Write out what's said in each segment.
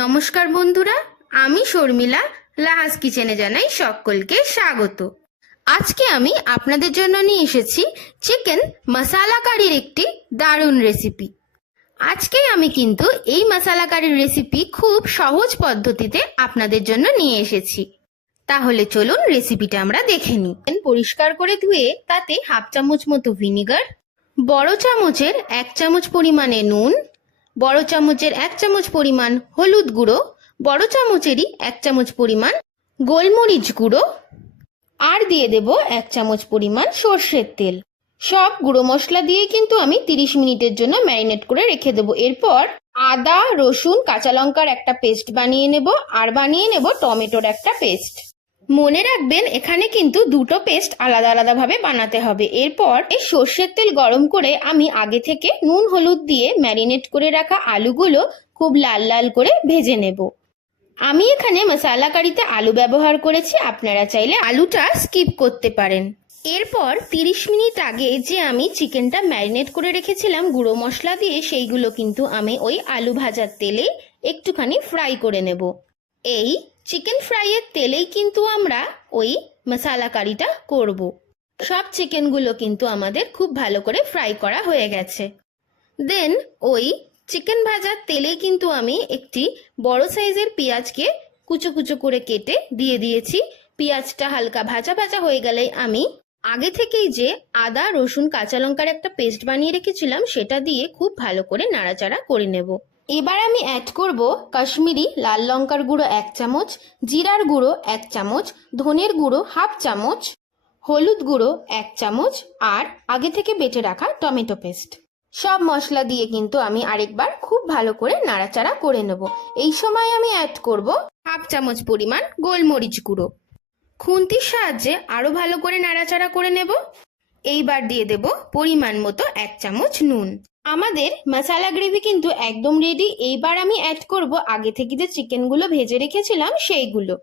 নমস্কার বন্ধুরা, আমি শর্মিলা লাহাস কিচেনে জানাই সকলকে স্বাগত। আজকে আমি আপনাদের জন্য নিয়ে এসেছি চিকেন মশালা কারির একটি দারুণ রেসিপি। আজকে আমি কিন্তু এই মশালা কারির রেসিপি খুব সহজ পদ্ধতিতে আপনাদের জন্য নিয়ে এসেছি। তাহলে চলুন রেসিপিটা আমরা দেখে নিই। পরিষ্কার করে ধুয়ে তাতে হাফ চামচ মতো ভিনিগার, বড় চামচের 1 চামচ পরিমাণে নুন, বড় চামচের 1 চামচ পরিমাণ হলুদ গুঁড়ো, বড় চামচেরই 1 চামচ পরিমাণ গোলমরিচ গুঁড়ো, আর দিয়ে দেব 1 চামচ পরিমাণ সর্ষের তেল। সব গুঁড়ো মশলা দিয়ে কিন্তু আমি 30 মিনিটের জন্য ম্যারিনেট করে রেখে দেবো। এরপর আদা, রসুন, কাঁচা লঙ্কার একটা পেস্ট বানিয়ে নেব, আর বানিয়ে নেব টমেটোর একটা পেস্ট। মনে রাখবেন এখানে কিন্তু দুটো পেস্ট আলাদা আলাদা ভাবে বানাতে হবে। এরপর এই সর্ষের তেল গরম করে আমি আগে থেকে নুন হলুদ দিয়ে ম্যারিনেট করে রাখা আলুগুলো খুব লাল লাল করে ভেজে নেব। আমি এখানে মশালা কারিতে আলু ব্যবহার করেছি, আপনারা চাইলে আলুটা স্কিপ করতে পারেন। এরপর 30 মিনিট আগে যে আমি চিকেনটা ম্যারিনেট করে রেখেছিলাম গুঁড়ো মশলা দিয়ে, সেইগুলো কিন্তু আমি ওই আলু ভাজার তেলে একটুখানি ফ্রাই করে নেব। এই চিকেন ফ্রাইয়ের তেলেই কিন্তু আমরা ওই মশালা কারিটা করব। সব চিকেনগুলো কিন্তু আমাদের খুব ভালো করে ফ্রাই করা হয়ে গেছে। দেন ওই চিকেন ভাজার তেলে কিন্তু আমি একটি বড় সাইজের পেঁয়াজকে কুচো কুচো করে কেটে দিয়ে দিয়েছি। পেঁয়াজটা হালকা ভাজা ভাজা হয়ে গেলেই আমি আগে থেকেই যে আদা, রসুন, কাঁচা লঙ্কার একটা পেস্ট বানিয়ে রেখেছিলাম সেটা দিয়ে খুব ভালো করে নাড়াচাড়া করে নেব। এবার আমি অ্যাড করব কাশ্মীরি লাল লঙ্কার গুঁড়ো 1 চামচ, জিরার গুঁড়ো 1 চামচ, ধনের গুঁড়ো হাফ চামচ, হলুদ গুঁড়ো 1 চামচ, আর আগে থেকে বেটে রাখা টমেটো পেস্ট। সব মশলা দিয়ে কিন্তু আমি আরেকবার খুব ভালো করে নাড়াচাড়া করে নেব। এই সময় আমি অ্যাড করব হাফ চামচ পরিমাণ গোলমরিচ গুঁড়ো। খুন্তির সাহায্যে আরো ভালো করে নাড়াচাড়া করে নেব। এইবার দিয়ে দেব পরিমাণ মতো 1 চামচ নুন। আমাদের মশালা গ্রেভি কিন্তু একদম রেডি। এইবার আমি অ্যাড করব আগে থেকে যে চিকেনগুলো ভেজে রেখেছিলাম সেইগুলো,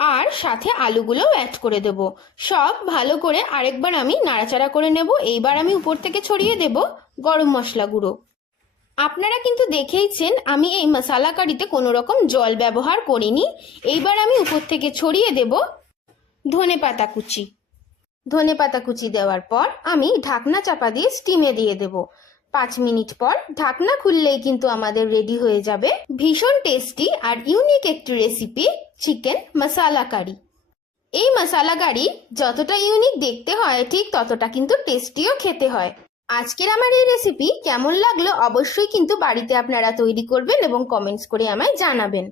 আর সাথে আলুগুলোও অ্যাড করে দেব। সব ভালো করে আরেকবার আমি নাড়াচাড়া করে নেব। এইবার আমি উপর থেকে ছড়িয়ে দেব গরম মশলা গুঁড়ো। আপনারা কিন্তু দেখেইছেন আমি এই মশালা কারিতে কোনো রকম জল ব্যবহার করিনি। এইবার আমি উপর থেকে ছড়িয়ে দেব ধনেপাতা কুচি। ধনেপাতা কুচি দেওয়ার পর আমি ঢাকনা চাপা দিয়ে স্টিমে দিয়ে দেব। 5 মিনিট পর ঢাকনা খুললেই কিন্তু আমাদের রেডি হয়ে যাবে ভীষণ টেস্টি আর ইউনিক একটি রেসিপি চিকেন মশালা কারি। এই মশালা কারি যতটা ইউনিক দেখতে হয় ঠিক ততটা কিন্তু টেস্টিও খেতে হয়। আজকের আমার এই রেসিপি কেমন লাগলো অবশ্যই কিন্তু বাড়িতে আপনারা তৈরি করবেন এবং কমেন্টস করে আমায় জানাবেন।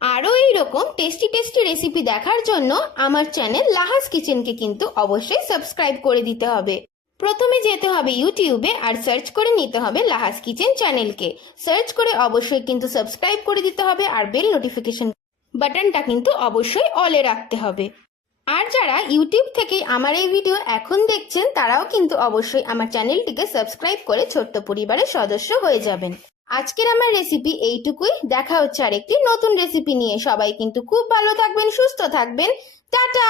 আরও এইরকম টেস্টি টেস্টি রেসিপি দেখার জন্য আমার চ্যানেল লাহাস কিচেনকে কিন্তু অবশ্যই সাবস্ক্রাইব করে দিতে হবে। প্রথমে যেতে হবে ইউটিউবে আর সার্চ করে নিতে হবে লাহাস কিচেন চ্যানেলকে। সার্চ করে অবশ্যই কিন্তু সাবস্ক্রাইব করে দিতে হবে, আর বেল নোটিফিকেশন বাটনটা কিন্তু অবশ্যই অলে রাখতে হবে। আর যারা ইউটিউব থেকে আমার এই ভিডিও এখন দেখছেন তারাও কিন্তু অবশ্যই আমার চ্যানেলটিকে সাবস্ক্রাইব করে ছোট্ট পরিবারের সদস্য হয়ে যাবেন। আজকের আমার রেসিপি এইটুকুই। দেখা হচ্ছে আরেকটি নতুন রেসিপি নিয়ে। সবাই কিন্তু খুব ভালো থাকবেন, সুস্থ থাকবেন। টাটা।